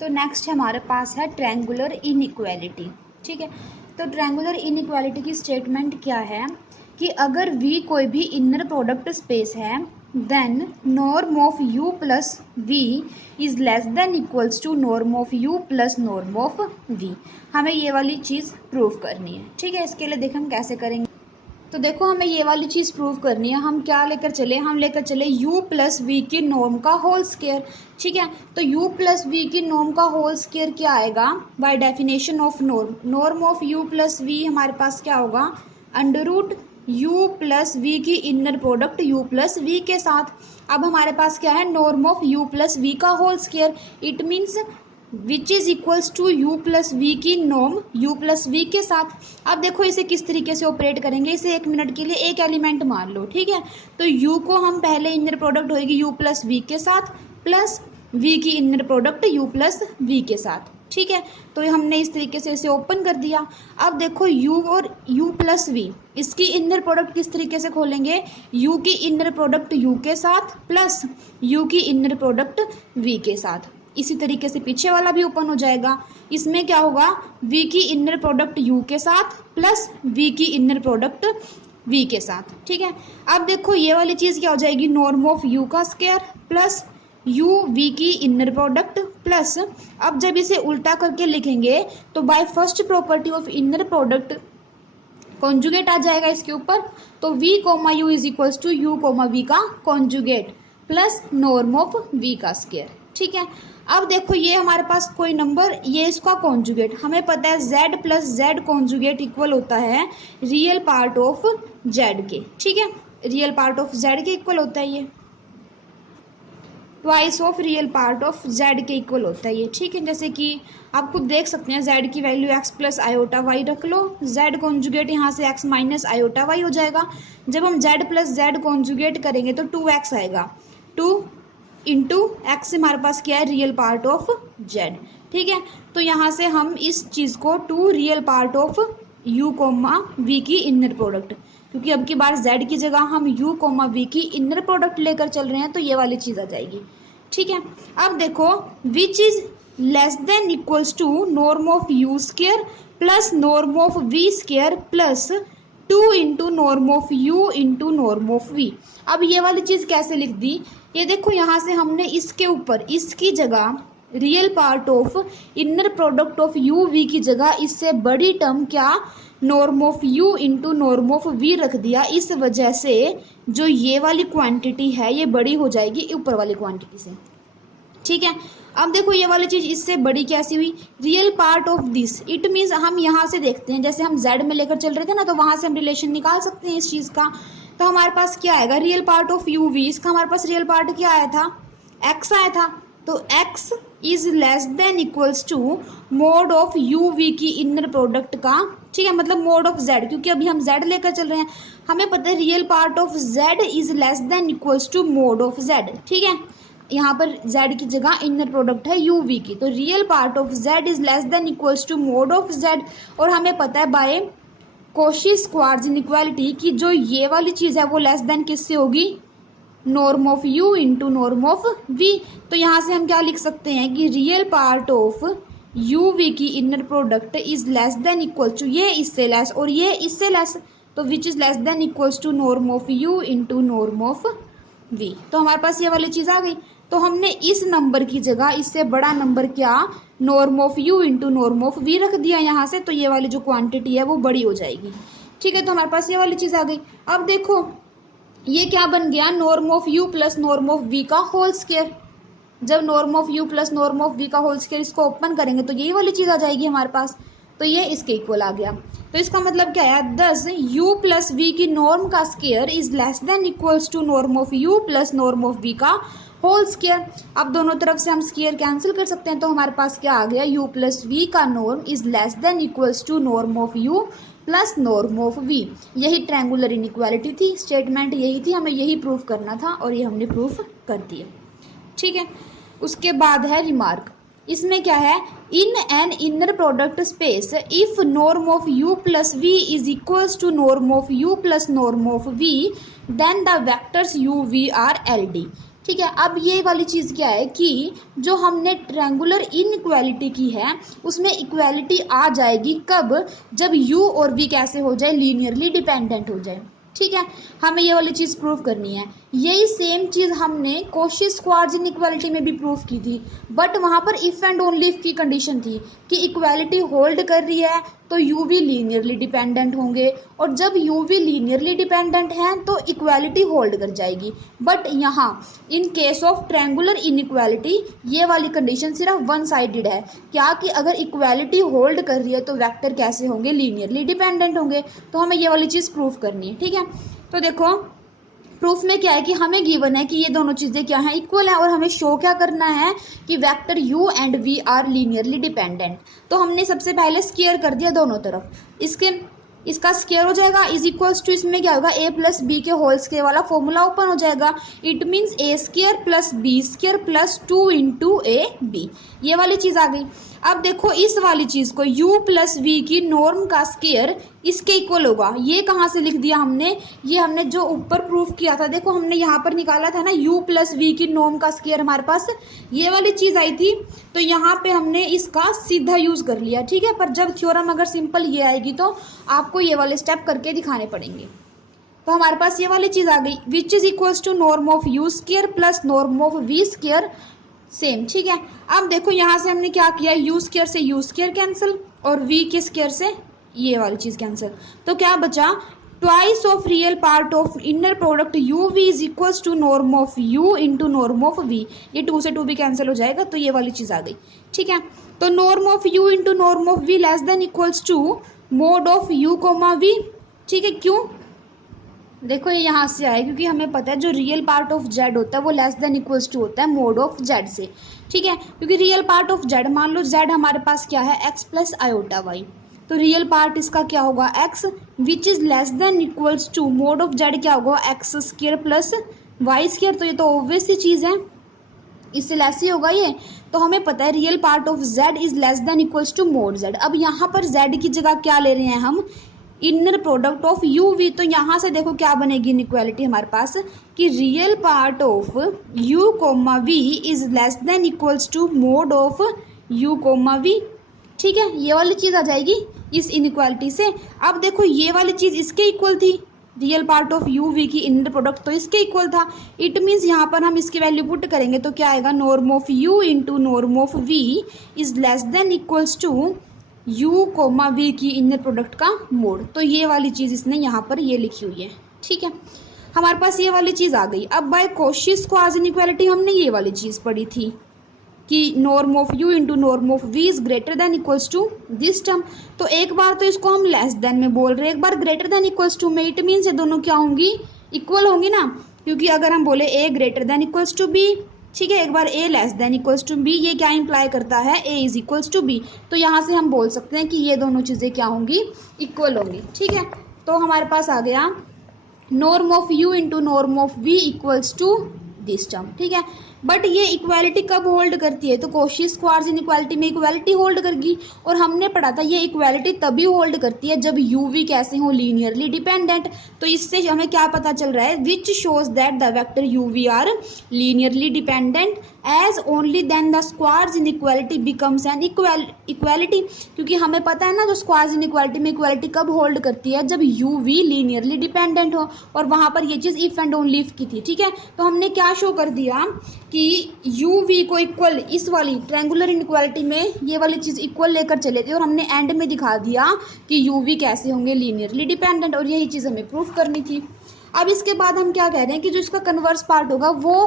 तो नेक्स्ट हमारे पास है ट्रायंगुलर इनइक्वालिटी। ठीक है, तो ट्रायंगुलर इनइक्वालिटी की स्टेटमेंट क्या है कि अगर V कोई भी इनर प्रोडक्ट स्पेस है then norm of U plus V is less than equals to norm of U plus norm of V। हमें ये वाली चीज़ प्रूव करनी है। ठीक है, इसके लिए देखें हम कैसे करेंगे। तो देखो हमें ये वाली चीज़ प्रूव करनी है। हम क्या लेकर चले, हम लेकर चले u प्लस वी की नॉर्म का होल स्क्वायर। ठीक है, तो u प्लस वी की नॉर्म का होल स्क्वायर क्या आएगा, by definition of norm, norm of u plus v हमारे पास क्या होगा, under root u plus v की inner product u plus we के साथ। अब हमारे पास क्या है, norm of u plus v का whole square, it means which is equals to u plus v की नॉर्म u प्लस वी के साथ। अब देखो इसे किस तरीके से ऑपरेट करेंगे, इसे एक मिनट के लिए एक एलिमेंट मान लो। ठीक है, तो u को हम पहले इनर प्रोडक्ट होगी u प्लस वी के साथ प्लस v की inner product u plus we के साथ। ठीक है, तो हमने इस तरीके से इसे ओपन कर दिया। अब देखो u और u प्लस वी, इसकी इनर प्रोडक्ट किस तरीके से खोलेंगे, u की इनर प्रोडक्ट u के साथ प्लस u की इनर प्रोडक्ट v के साथ। इसी तरीके से पीछे वाला भी ओपन हो जाएगा। इसमें क्या होगा, v की इनर प्रोडक्ट u के साथ प्लस v की इनर प्रोडक्ट v के साथ। ठीक है, अब देखो ये वाली चीज़ क्या हो जाएगी, नॉर्म ऑफ u का स्क्वायर प्लस u v की इनर प्रोडक्ट प्लस, अब जब इसे उल्टा करके लिखेंगे तो by first property of inner product conjugate आ जाएगा इसके ऊपर, तो v comma u is equals to u comma v का conjugate plus norm of v का स्क्वायर। ठीक है, अब देखो ये हमारे पास कोई नंबर, ये इसका कॉन्जुगेट, हमें पता है z plus Z conjugate equal होता है रियल पार्ट ऑफ z के। ठीक है, रियल पार्ट ऑफ z के इक्वल होता है, ये twice of real part of z के इक्वल होता है ये। ठीक है, जैसे कि आप खुद देख सकते हैं z की value x plus iota y रख लो, z कॉन्जुगेट यहाँ से x माइनस आयोटा वाई हो जाएगा। जब हम z प्लस जेड कॉन्जुगेट करेंगे तो 2x आएगा, 2 इंटू एक्स हमारे पास क्या है, रियल पार्ट ऑफ z। ठीक है, तो यहाँ से हम इस चीज़ को 2 real part of u comma v की इनर प्रोडक्ट, क्योंकि अब की बार z की जगह हम u कोमा v की इनर प्रोडक्ट लेकर चल रहे हैं, तो ये वाली चीज़ आ जाएगी। ठीक है, अब देखो which is less than equals to norm of u square plus norm of v square plus 2 into norm of u into norm of v। अब ये वाली चीज़ कैसे लिख दी, ये देखो यहाँ से हमने इसके ऊपर इसकी जगह real part of inner product of u v की जगह इससे बड़ी टर्म क्या, norm of u into norm of v रख दिया। इस वजह से जो ये वाली क्वांटिटी है ये बड़ी हो जाएगी ऊपर वाली क्वांटिटी से। ठीक है, अब देखो ये वाली चीज़ इससे बड़ी कैसी हुई, real part of this, it means हम यहाँ से देखते हैं, जैसे हम z में लेकर चल रहे थे ना, तो वहाँ से हम रिलेशन निकाल सकते हैं इस चीज़ का। तो हमारे पास क्या आएगा, real part of u v, इसका हमारे पास रियल पार्ट क्या आया था, x आया था, तो x is less than equals to mod of u v की इनर प्रोडक्ट का। ठीक है, मतलब मोड ऑफ z, क्योंकि अभी हम z लेकर चल रहे हैं, हमें पता है real part of z is less than equals to mod of z। ठीक है, यहाँ पर z की जगह इनर प्रोडक्ट है u v की, तो real part of z is less than equals to mod of z। और हमें पता है बाय कोशी स्क्वार्ज इनइक्वालिटी की जो ये वाली चीज़ है वो लेस देन किससे होगी, norm of u into norm of v। तो यहाँ से हम क्या लिख सकते हैं कि real part of u v की inner product is less than equal to, ये इससे लेस और ये इससे लेस, तो which is less than equals to norm of u into norm of v। तो हमारे पास ये वाली चीज़ आ गई। तो हमने इस नंबर की जगह इससे बड़ा नंबर क्या, norm of u into norm of v रख दिया यहाँ से, तो ये वाली जो क्वांटिटी है वो बड़ी हो जाएगी। ठीक है, तो हमारे पास ये वाली चीज़ आ गई। अब देखो ये क्या बन गया, norm of u plus norm of v का होल स्क्वायर। जब norm of u plus norm of v का होल स्क्वायर इसको ओपन करेंगे तो यही वाली चीज़ आ जाएगी हमारे पास, तो ये इसके इक्वल आ गया। तो इसका मतलब क्या है, दस u प्लस v की नॉर्म का square is less than equals to norm of u plus norm of v का होल स्क्वायर। अब दोनों तरफ से हम स्क्वायर कैंसिल कर सकते हैं, तो हमारे पास क्या आ गया, u प्लस v का norm is less than equals to norm of u plus norm of v। यही ट्रायंगुलर इनइक्वालिटी थी, स्टेटमेंट यही थी, हमें यही प्रूफ करना था और ये हमने प्रूफ कर दिया। ठीक है, उसके बाद है रिमार्क, इसमें क्या है, in an inner product space if norm of u plus v is equals to norm of u plus norm of v then the vectors u v are L D. ठीक है। अब ये वाली चीज़ क्या है कि जो हमने ट्रायंगुलर इनइक्वालिटी की है उसमें इक्वालिटी आ जाएगी कब, जब u और v कैसे हो जाए, लीनियरली डिपेंडेंट हो जाए। ठीक है, हमें ये वाली चीज़ प्रूव करनी है। यही सेम चीज़ हमने कॉची स्क्वार्ट्ज इनइक्वालिटी में भी प्रूव की थी, बट वहाँ पर इफ़ एंड ओनली इफ की कंडीशन थी कि इक्वालिटी होल्ड कर रही है तो u v लीनियरली डिपेंडेंट होंगे, और जब u v लीनियरली डिपेंडेंट हैं तो इक्वालिटी होल्ड कर जाएगी। बट यहाँ in case of triangular inequality ये वाली कंडीशन सिर्फ वन साइडेड है, क्या कि अगर इक्वालिटी होल्ड कर रही है तो वेक्टर कैसे होंगे, लीनियरली डिपेंडेंट होंगे। तो हमें ये वाली चीज़ प्रूफ करनी है। ठीक है, तो देखो प्रूफ में क्या है कि हमें गिवन है कि ये दोनों चीज़ें क्या हैं, इक्वल है, और हमें शो क्या करना है कि vector u and v are linearly dependent. तो हमने सबसे पहले स्क्वायर कर दिया दोनों तरफ, इसका स्क्वायर हो जाएगा इज इक्वल्स टू, इसमें क्या होगा a प्लस बी के होल स्क्वायर वाला फॉर्मूला ओपन हो जाएगा। It means a square plus B square plus 2 into A B, ये वाली चीज़ आ गई। अब देखो इस वाली चीज़ को u प्लस वी की नॉर्म का स्क्वायर इसके इक्वल होगा, ये कहाँ से लिख दिया हमने, ये हमने जो ऊपर प्रूफ किया था, देखो हमने यहाँ पर निकाला था ना u प्लस वी की नॉर्म का स्क्वायर, हमारे पास ये वाली चीज़ आई थी, तो यहाँ पे हमने इसका सीधा यूज़ कर लिया। ठीक है, पर जब थ्योरम अगर सिंपल ये आएगी तो आपको ये वाले स्टेप करके दिखाने पड़ेंगे। तो हमारे पास ये वाली चीज़ आ गई, which is equals to norm of u square plus norm of v square same. ठीक है, अब देखो यहाँ से हमने क्या किया, u स्क्वायर से u स्क्वायर कैंसिल और v के स्क्वायर से ये वाली चीज़ कैंसिल, तो क्या बचा, twice of real part of inner product u v is equals to norm of u into norm of v, ये 2 से 2 भी कैंसिल हो जाएगा, तो ये वाली चीज़ आ गई। ठीक है, तो norm of u into norm of v less than equals to mod of u comma v। ठीक है, क्यों, देखो ये यहाँ से आए क्योंकि हमें पता है जो रियल पार्ट ऑफ z होता है वो लेस देन इक्वल्स टू होता है मोड ऑफ z से। ठीक है, क्योंकि रियल पार्ट ऑफ z, मान लो z हमारे पास क्या है, x प्लस आयोटा वाई, तो रियल पार्ट इसका क्या होगा x, which is less than equals to mod of z क्या होगा, X square plus Y square, तो ये तो ऑब्वियस सी चीज़ है, इससे लेस ही होगा ये। तो हमें पता है real part of z is less than equals to mod z। अब यहाँ पर z की जगह क्या ले रहे हैं हम, inner product of u v, तो यहाँ से देखो क्या बनेगी इनइक्वालिटी हमारे पास कि real part of u comma v is less than equals to mod of u comma v। ठीक है, ये वाली चीज़ आ जाएगी इस इनइक्वालिटी से। अब देखो ये वाली चीज़ इसके इक्वल थी, real part of u v की इनर प्रोडक्ट तो इसके इक्वल था, इट मीन्स यहाँ पर हम इसकी वैल्यू पुट करेंगे तो क्या आएगा, norm of u into norm of v is less than equals to u comma v की इनर प्रोडक्ट का मोड। तो ये वाली चीज़ इसने यहाँ पर ये लिखी हुई है। ठीक है, हमारे पास ये वाली चीज़ आ गई। अब बाय कॉची स्क्वार्ट्ज इनइक्वालिटी हमने ये वाली चीज़ पढ़ी थी कि norm of u into norm of v is greater than equals to this term. तो एक बार तो इसको हम लेस देन में बोल रहे हैं, एक बार ग्रेटर देन इक्वल्स टू में, इट मीन्स ये दोनों क्या होंगी, इक्वल होंगी ना, क्योंकि अगर हम बोले a greater than equals to b, ठीक है, एक बार a less than equals to b, ये क्या इंप्लाई करता है, a is equals to b, तो यहाँ से हम बोल सकते हैं कि ये दोनों चीज़ें क्या होंगी, इक्वल होंगी। ठीक है, तो हमारे पास आ गया norm of u into norm of v equals to this term. ठीक है, बट ये इक्वालिटी कब होल्ड करती है, तो कॉची स्क्वार्ट्ज इनइक्वालिटी में इक्वालिटी होल्ड करगी, और हमने पढ़ा था ये इक्वालिटी तभी होल्ड करती है जब u v कैसे हो, लीनियरली डिपेंडेंट। तो इससे हमें क्या पता चल रहा है, which shows that the vector u v are linearly dependent as only then the Schwarz inequality becomes an equality, क्योंकि हमें पता है ना जो स्क्वार्ट्ज इनइक्वालिटी में इक्वालिटी कब होल्ड करती है, जब u v लीनियरली डिपेंडेंट हो, और वहाँ पर ये चीज़ इफ एंड ओनली इफ की थी। ठीक है, तो हमने क्या शो कर दिया कि u v को इक्वल इस वाली ट्रायंगुलर इनइक्वालिटी में ये वाली चीज़ इक्वल लेकर चले थे, और हमने एंड में दिखा दिया कि u v कैसे होंगे, लीनियरली डिपेंडेंट, और यही चीज़ हमें प्रूफ करनी थी। अब इसके बाद हम क्या कह रहे हैं कि जो इसका कन्वर्स पार्ट होगा वो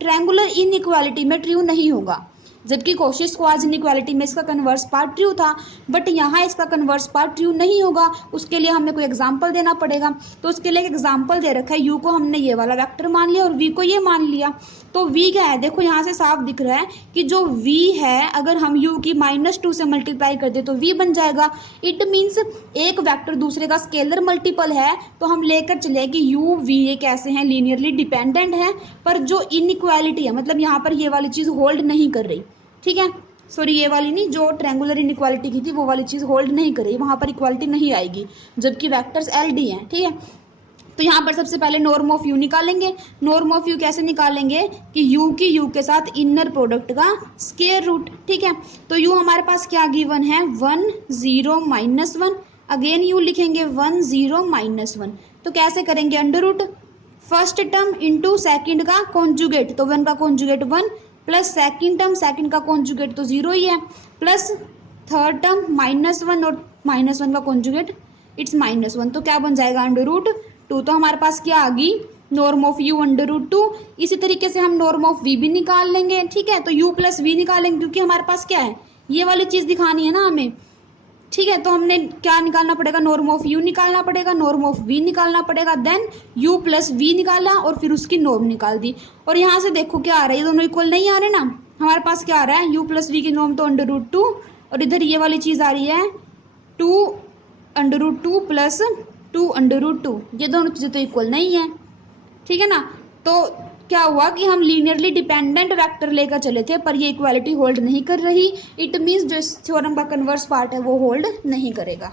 ट्रायंगुलर इनइक्वालिटी में ट्रू नहीं होगा, जबकि कॉची स्क्वार्ट्ज इनइक्वालिटी में इसका कन्वर्स पार्ट ट्रू था, बट यहाँ इसका कन्वर्स पार्ट ट्रू नहीं होगा। उसके लिए हमें कोई एग्जांपल देना पड़ेगा, तो उसके लिए एक एग्जांपल दे रखा है, u को हमने ये वाला वेक्टर मान लिया और v को ये मान लिया। तो v क्या है, देखो यहाँ से साफ दिख रहा है कि जो v है अगर हम u की -2 से मल्टीप्लाई कर दे तो v बन जाएगा। इट मीन्स एक वेक्टर दूसरे का स्केलर मल्टीपल है, तो हम लेकर चले कि u v ये कैसे हैं, लीनियरली डिपेंडेंट है, पर जो इनइक्वालिटी है मतलब यहाँ पर ये वाली चीज़ होल्ड नहीं कर रही। ठीक है, सॉरी ये वाली नहीं, जो ट्रायंगुलर इनइक्वालिटी की थी वो वाली चीज़ होल्ड नहीं कर रही, वहाँ पर इक्वालिटी नहीं आएगी, जबकि वेक्टर्स एल डी हैं। ठीक है, तो यहाँ पर सबसे पहले नॉर्म ऑफ यू निकालेंगे। नॉर्म ऑफ यू कैसे निकालेंगे कि यू की यू के साथ इनर प्रोडक्ट का स्क्वायर रूट, ठीक है। तो यू हमारे पास क्या गिवन है 1 0 -1, अगेन यू लिखेंगे 1 0 -1। तो कैसे करेंगे under root first term into second का कॉन्जुगेट, तो 1 का conjugate 1 plus second term, second का कॉन्जुगेट तो 0 ही है, प्लस थर्ड टर्म -1 और -1 का कॉन्जुगेट इट्स -1, तो क्या बन जाएगा अंडर रूट 2। तो हमारे पास क्या आ गई norm of U under root 2। इसी तरीके से हम नॉर्म ऑफ वी भी निकाल लेंगे, ठीक है। तो यू प्लस वी निकालेंगे क्योंकि हमारे पास क्या है ये वाली चीज दिखानी है ना हमें, ठीक है। तो हमने क्या निकालना पड़ेगा नॉर्म ऑफ यू निकालना पड़ेगा, नॉर्म ऑफ वी निकालना पड़ेगा, देन यू प्लस वी निकाला और फिर उसकी नॉर्म निकाल दी। और यहाँ से देखो क्या आ रहा है, ये दोनों इक्वल नहीं आ रहे ना, हमारे पास क्या आ रहा है यू प्लस वी की नॉर्म तो अंडर रूट 2 और इधर ये वाली चीज आ रही है 2 under root 2 plus 2 under root 2, ये दोनों चीजें तो इक्वल नहीं है, ठीक है ना। तो क्या हुआ कि हम लीनियरली डिपेंडेंट वेक्टर लेकर चले थे पर ये इक्वालिटी होल्ड नहीं कर रही, इट मीन्स जो इस थ्योरम का कन्वर्स पार्ट है वो होल्ड नहीं करेगा।